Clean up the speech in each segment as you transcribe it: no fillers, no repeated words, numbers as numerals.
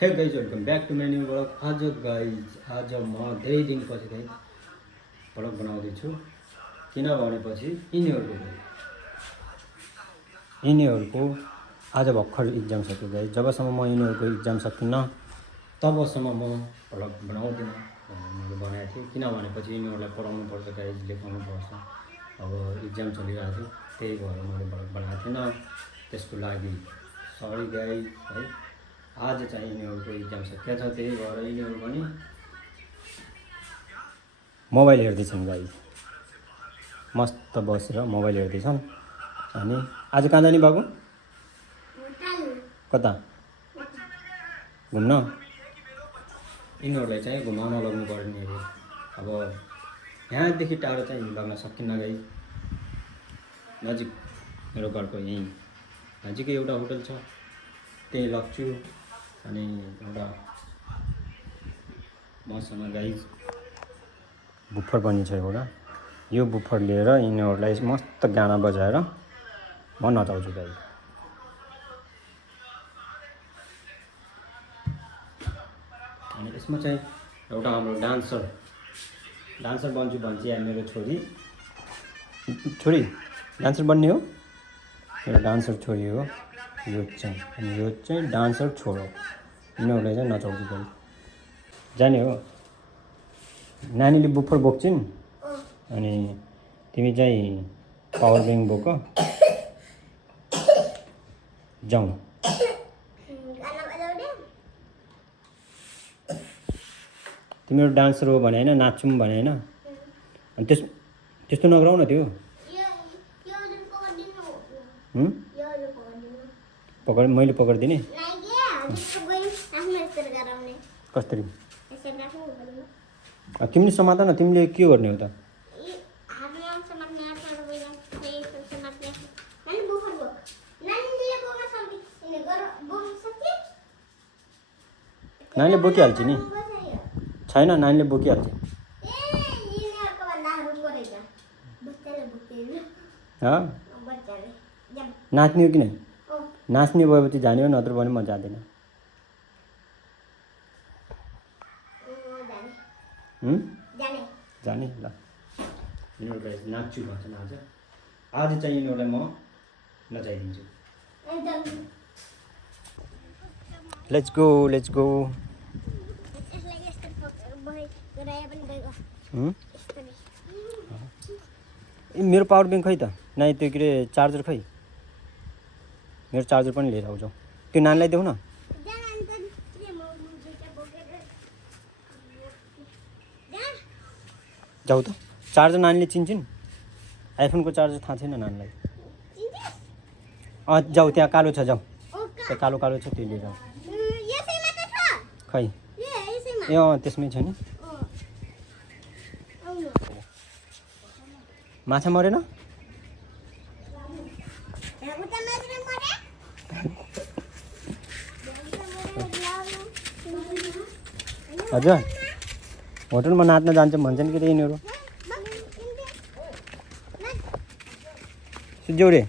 हे guys welcome back to my new blog. आज म धेरै दिनपछि चाहिँ ब्लग बनाउँदैछु किनभनेपछि यिनीहरूको आज भर्खर इक्जाम सक्यो गाइज। जबसम्म म यिनीहरूको इक्जाम सकिन्न तबसम्म म ब्लग बनाउँदिनँ मैले बनाएको थिएँ। किनभनेपछि यिनीहरूलाई पढाउनु पर्छ गाइज, लेखाउनु पर्छ। अब इक्जाम चलिरहेको थियो त्यही भएर मैले ब्लग बनाएको थिइनँ। त्यसको लागि सरी गाइज है। आज चाहिँ यिनीहरूको इक्जाम सकिएको छ त्यही भएर यिनीहरू पनि मोबाइल हेर्दैछन् गाइज। मस्त बसेर मोबाइल हेर्दैछन्। अनि आज कहाँ जाने बाबु? कता घुम्न? यिनीहरूलाई चाहिँ घुमाउन लग्नु पर्ने अरे। अब यहाँदेखि टाढो चाहिँ लग्न सकिन्न गाइज। नजिक मेरो घरको यहीँ नजिकै एउटा होटल छ त्यही लग्छु। अनि एउटा मसँग गाइज बुफर पनि छ एउटा। यो बुफर लिएर यिनीहरूलाई मस्त गाना बजाएर म नचाउँछु गाइज। अनि यसमा चाहिँ एउटा हाम्रो डान्सर बन्छु भन्छ या मेरो छोरी डान्सर बन्ने हो। मेरो डान्सर छोरी हो यो चाहिँ। अनि यो चाहिँ डान्सर छोरो। यिनीहरूलाई चाहिँ नचाउँछु गाइज। जाने हो? नानीले बुफर बोक्छिन् अनि तिमी चाहिँ पावर ब्याङ्क बोक जाउँ। तिमीहरू डान्सर हो भने होइन, नाच्छौँ भने होइन। अनि त्यस्तो नगराउ न। त्यो मैले पक्रिदिने कसरी? तिमीले समात न। तिमीले के गर्ने हो त? नानीले बोकिहाल्छ नि। छैन, नानीले बोकिहाल्छ। नाच्ने हो कि नै? नाच्ने भएपछि जाने हो, नत्र भने म जाँदैन। जाने ल। यिनीहरूलाई नाच्छु भन्छन् आज चाहिँ यिनीहरूलाई म नचाइदिन्छु। Let's go. मेरो पावर ब्याङ्क खै त? नाइ त्यो के अरे चार्जर खै? मेरो चार्जर पनि लिएर आउँछौ। त्यो नानीलाई देऊ न। जाऊ त। चार्जर नानीले चिन्छन्। आइफोनको चार्जर थाहा छैन नानीलाई। जाऊ, त्यहाँ कालो छ, जाऊ। त्यहाँ कालो छ त्यो लिएर जाऊ। खै ए त्यसमै छ नि। माछा मरेन? हजुर होटलमा नाच्न जान्छ भन्छन् कि त यिनीहरू। सुज्यौरे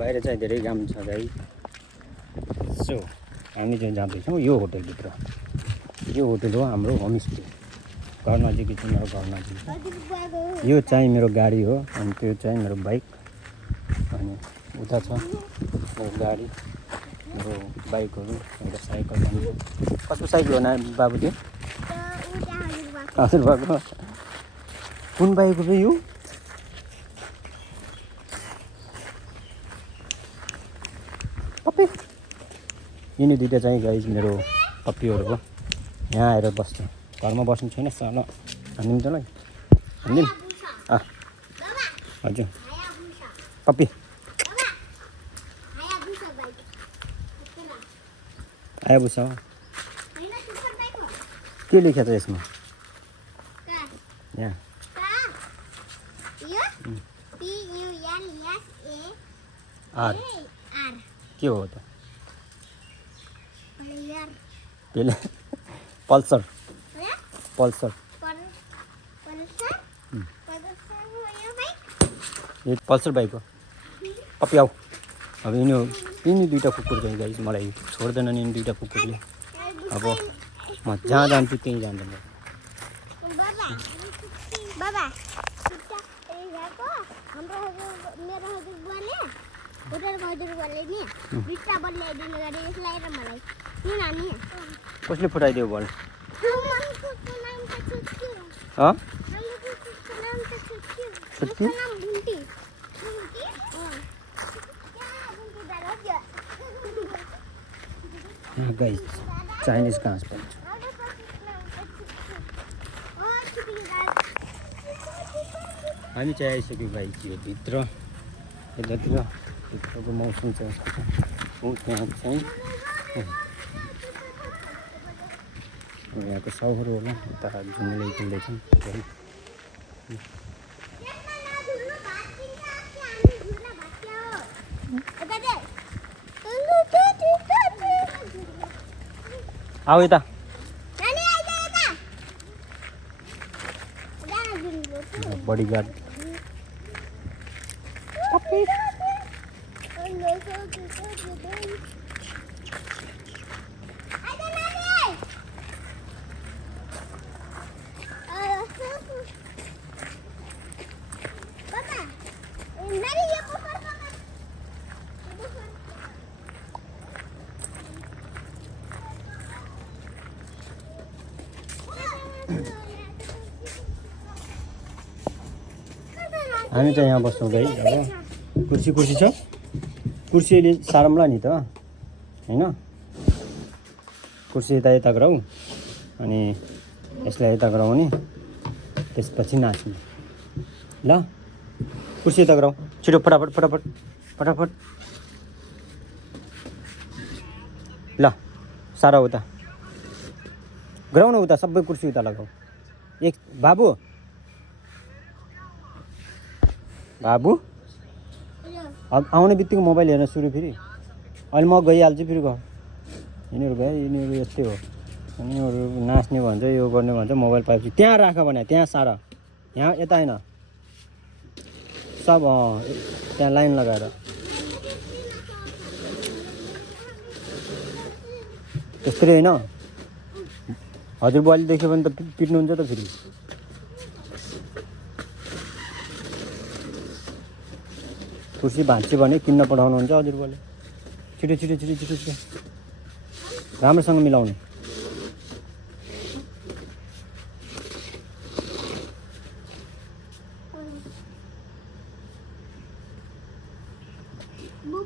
बाहिर चाहिँ धेरै घाम छ गाई। सो हामी चाहिँ जाँदैछौँ यो होटलभित्र। यो होटल हो हाम्रो होमस्टे। घर नजिकै छ मेरो घर नजिक। यो चाहिँ मेरो गाडी हो अनि त्यो चाहिँ मेरो बाइक। अनि उता छ मेरो गाडी, मेरो बाइकहरू, एउटा साइकल पनि छ। कसको साइकल हो ना बाबु त्यो? हजुरबाको। कुन बाइक हो यो? पप्पी। यिनी दुइटा चाहिँ गाइज मेरो पप्पीहरू हो। यहाँ आएर बस्छ। घरमा बस्नु छैन सानो। हानिदिउँ तँलाई? हानिदिउँ? हजुर पप्पी। आयाबुसा के लेखेको छ यसमा? यहाँ आर आर के हो त प्लेयर पेले पल्सर है पल्सर पल्सर पल्सर हो यो भाइ यो पल्सर बाइक हो पपी आऊ अब यिनी दुईवटा कुकुर चाहिँ गाइस मलाई छोड्दैन नि यिनी दुईवटा कुकुरले अब म जहाँ जान्छु त्यहीँ जान्दैन बाबा बाबा यहाँको हाम्रो मेरो हजुरबुवाले होटलको हजुरबुवाले नि बिटा बल ल्याइदिनु गरे यसलाई र मलाई नि नानी कसले फुटाइदियो बल नामको नाम त छुट्टी हँ नामको नाम त छुट्टी छुट्टी नाम भुन्टी भुन्टी गाइस चाइनिज घाँस पाउँछ हामी चाहिँ आइसक्यो गाइस यो भित्र यतातिर भित्रको मौसम चाहिँ यस्तो छ हो त्यहाँ चाहिँ यहाँको साउहरू होला यता झुम्लै खेल्दैछन् आऊ यता बडीगार्ड हामी चाहिँ यहाँ बस्छौँ गाई अब कुर्सी छ कुर्सी अहिले सारौँला नि त होइन कुर्सी यता गराउँ अनि यसलाई यता गराउने त्यसपछि नाच्ने ल कुर्सी यता गराउँ छिटो फटाफट ल सारा उता गराउन उता सबै कुर्सी उता लगाऊ एक बाबु अब आउने बित्तिकै मोबाइल हेर्न सुरु फेरि अहिले म गइहाल्छु फेरि घर यिनीहरू यस्तै हो यिनीहरू नाच्ने भन्छ यो गर्ने भन्छ मोबाइल पाएपछि त्यहाँ राख भने त्यहाँ सारा यहाँ यता होइन सब त्यहाँ लाइन लगाएर त्यसरी होइन हजुरबुवाले देख्यो भने त पिट्नुहुन्छ त फेरि कुर्सी भाँच्यो भने किन्न पठाउनुहुन्छ हजुरबुवाले छिटो राम्रोसँग मिलाउने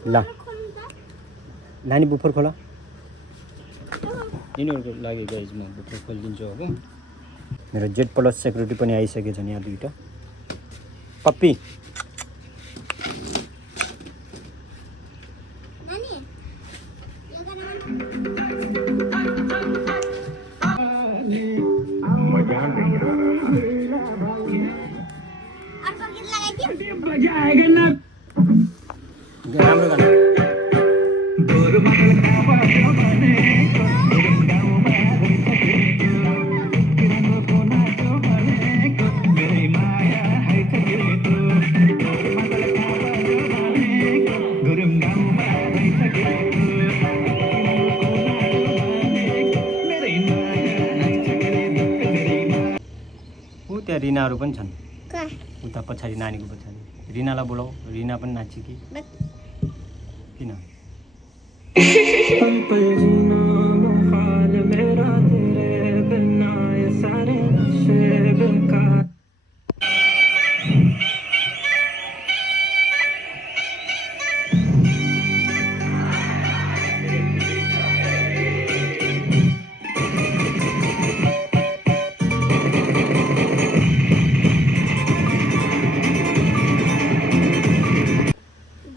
ल नानी बुफर खोला यिनीहरूको लागि गाइज म बुफर खोलिदिन्छु अब मेरो Z+ सेक्युरिटी पनि आइसकेको छ नि यहाँ दुईवटा पप्पी राम्रो गाना त्यहाँ रिनाहरू पनि छन् उता पछाडि नानीको पछाडि रिनालाई बोलाऊ रिना पनि नाच्यो कि किन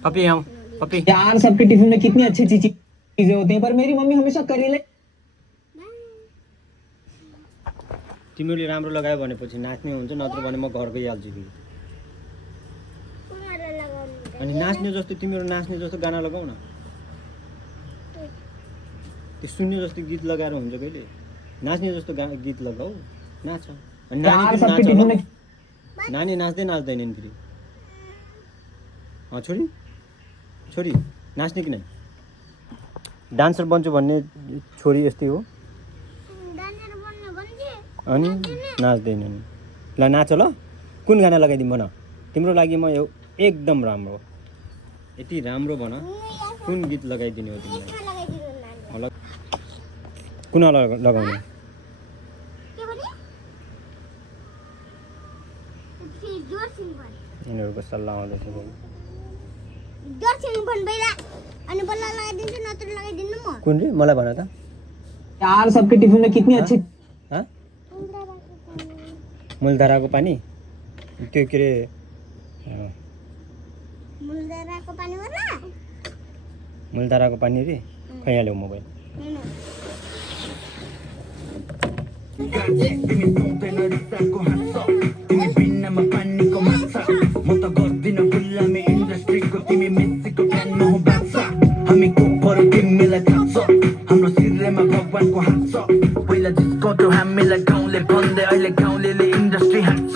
पपी आऊ पपी यार सबके टिफिन में कितनी अच्छी अच्छी चीजें होती हैं पर मेरी मम्मी हमेशा करेले तिमीले राम्रो लगायो भनेपछि नाच्ने हुन्छ नत्र भने म घर गइहाल्छु फेरि अनि नाच्ने जस्तो तिमीहरू नाच्ने जस्तो गाना लगाऊ न त्यो सुन्ने जस्तो गीत लगाएर हुन्छ कहिले नाच्ने जस्तो गीत लगाऊ नाच अनि नानी यार पनि सबके नाच टिफिन होला। में नानी नाच्दै नाच्दैनन् फेरि छोरी छोरी नाच्ने कि नै डान्सर बन्छु भन्ने छोरी यस्तै हो डान्सर बन्नु भन्छ अनि नाच्दैनन् ल नाच ल कुन गाना लगाइदिउँ भन तिम्रो लागि म एकदम राम्रो यति राम्रो भन कुन गीत लगाइदिने हो तिमीलाई लगाइदिनु नानी होला कुन लगाउने के भने फेरि जोरसिन भन यिनीहरूको सल्लाह आउँदैछ जोरसिन भन पहिला अनि बल्ल लगाइदिन्छु नत्र लगाइदिनु म कुन रे मलाई भन त यार सबके टिफिन में कितनी अच्छी हँ मूलधाराको पानी त्यो के अरे मुलधाराको पानी होला मूलधाराको पानी रे खैहाल्यौ मोबाइल तिमी पाउँदैन रिसाको हाँस तिमी बिनामा पानीको माछा म त गर्दिन गुलामी इन्डस्ट्रीको तिमी मेसीको फ्यानमा हो बाछा हामी को पऱ्यो तिमीलाई थाहा छ हाम्रो शिरमा भगवानको हात छ पहिला जिस्काउँथ्यो हामीलाई गाउँले भन्दै अहिले गाउँले इन्डस्ट्री हाँक्छ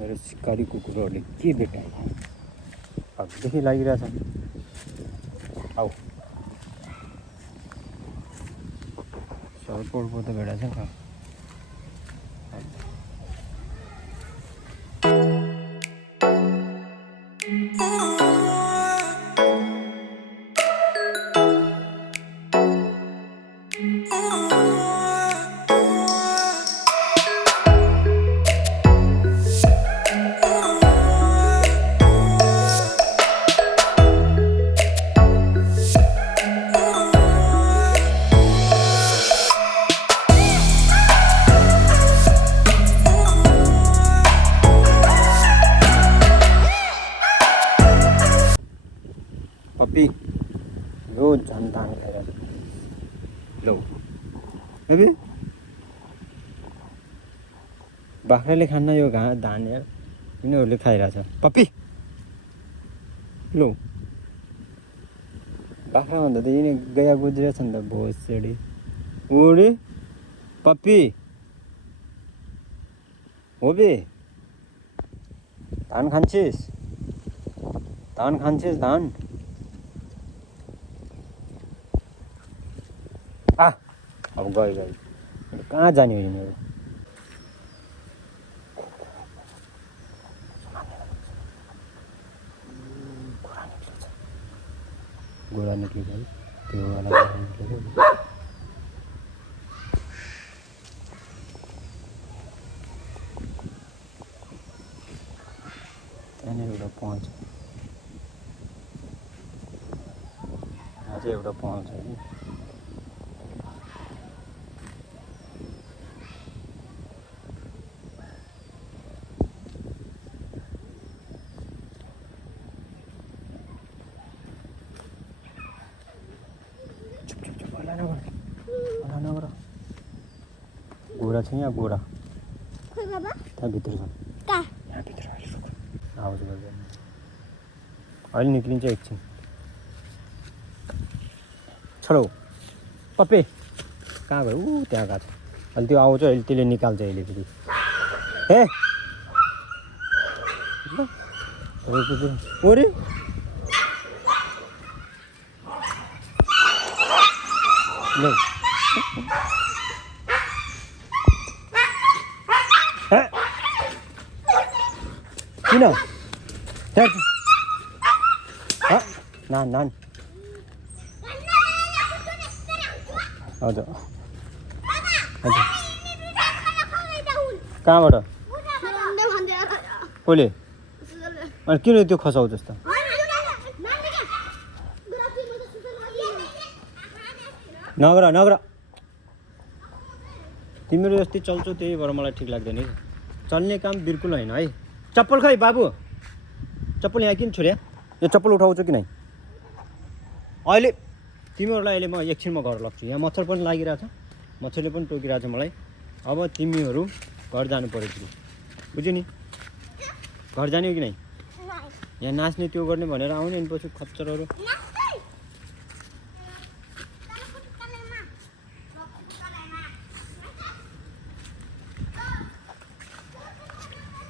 मेरो सिकारी कुकुरहरूले के भेटाए अघिदेखि लागिरहेछ आऊ सर्पोड त भेटाएछ नि पप्पी यो झन् धान खाइरहेछ लौ अबे बाख्राले खान्न यो धान यार यिनीहरूले खाइरहेछ पप्पी लौ बाख्रा भन्दा त यिनी गया गुज्रेछ नि त भोसडी ओरे पप्पी हो बे धान खान्छिस् धान अब गयो कहाँ जाने हो यिनीहरू घोडा निक्लेको है त्यो वाला घोडा निक्लेको त्यहाँनिर एउटा पाउँछ अझै एउटा पाउँछ है घोडा छ यहाँ घोडा खोइ बाबा त्यहाँभित्र छ का यहाँभित्र अहिले आवाज गर्दैन अहिले निक्लिन्छ एकछिन छोडौ पप्पे कहाँ गयो त्यहाँ गएको छ अहिले त्यो आउँछ अहिले त्यसले निकाल्छ अहिले फेरि हे ओरे ल किन नान हजुर कहाँबाट कसले अनि किन त्यो खसाउ जस्तो नगर नगर तिम्रो जस्तै चल्छौ त्यही भएर मलाई ठिक लाग्दैन है चल्ने काम बिल्कुल होइन है चप्पल खै बाबु चप्पल यहाँ किन छोड्या यो चप्पल उठाउँछु कि नै अहिले तिमीहरूलाई अहिले म एकछिनमा घर लग्छु यहाँ मच्छर पनि लागिरहेछ मच्छरले पनि टोकिरहेछ मलाई अब तिमीहरू घर जानु पऱ्यो कि बुझ्यो नि घर जाने हो कि नै यहाँ नाच्ने त्यो गर्ने भनेर आउने अनि पछि खच्चरहरू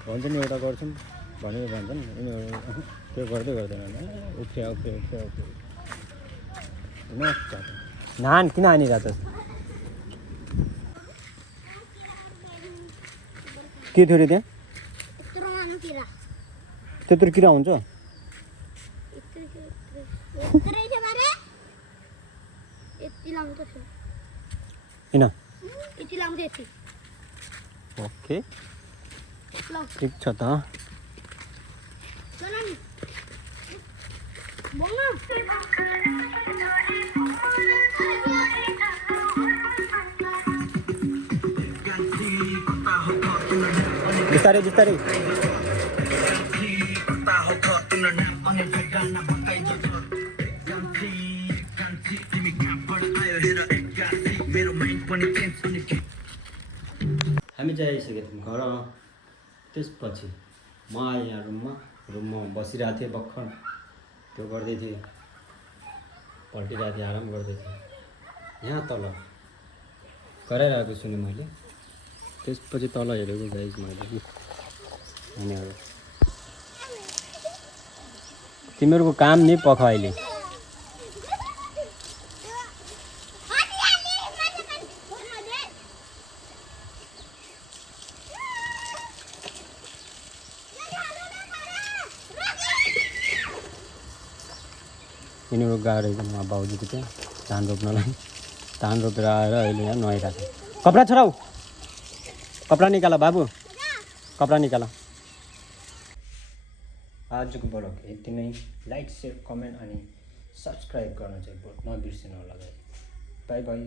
भन्छ नि एउटा गर्छौँ भनेर भन्छन् यिनीहरू त्यो गर्दै गर्दैन उफ्रिया उफ्रिया उफ्रिया उफ्रिया नान किन हानिरहेको छ के थियो अरे त्यहाँ त्यत्रो किरा हुन्छ किन ओके ठिक छ त बिस्तारै बिस्तारै हामी चाहिँ आइसकेको थियौँ घर त्यसपछि म आएँ यहाँ रुममा बसिरहेको थिएँ भर्खर त्यो गर्दै थिएँ पल्टिरहेको थिएँ आराम गर्दै थिएँ यहाँ तल कराइरहेको सुने मैले त्यसपछि तल हेरेको गाइस मैले यिनीहरू तिमीहरूको काम नै पख अहिले यिनीहरू गएर एकदम बाउजूको त्यहाँ धान रोप्नलाई धान रोपेर आएर अहिले यहाँ नुहाइरहेको छ कपडा छोराउ कपडा निकाल बाबु कपडा निकाल आजको ब्लग यति नै लाइक सेयर कमेन्ट अनि सब्सक्राइब गर्न चाहिँ नबिर्सिनु होला बाई बाई